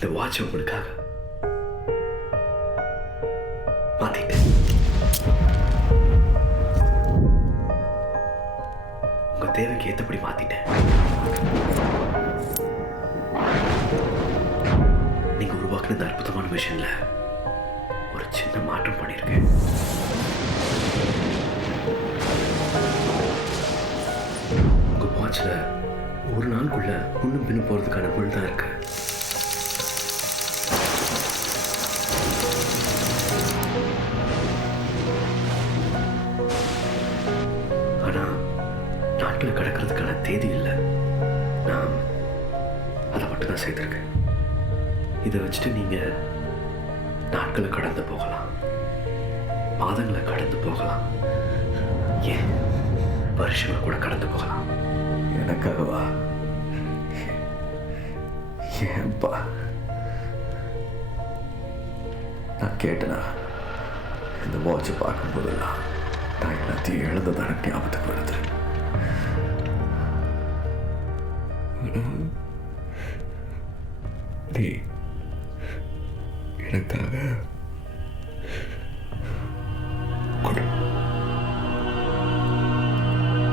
இந்த வாட்ச் உங்களுக்காக மாத்திட்டேன். உங்க தேவைக்கு ஏற்றபடி மாத்திட்டேன். நீங்க உருவாக்குன இந்த அற்புதமான மிஷின்ல ஒரு சின்ன மாற்றம் பண்ணியிருக்கேன். உங்க வாட்ச்ல ஒரு நாளுக்குள்ள முன்னும் பின்னும் போறதுக்கான முள் தான் இருக்கு. ஆனா நாட்டில் கிடக்கிறதுக்கான தேதி இல்லை. நான் அதை மட்டும் தான் செய்திருக்கேன். இதை வச்சுட்டு நீங்க நாட்களை கடந்து போகலாம், மாதங்களை கடந்து போகலாம், ஏன் வருஷங்களை கூட கடந்து போகலாம். எனக்காகவா? ஏன்பா? நான் கேட்டேனா? இந்த வாட்சை பார்க்கும்போதெல்லாம் நான் எல்லாத்தையும் இழந்ததான ஞாபகத்துக்கு வருது. நீ எனக்காக கொடு.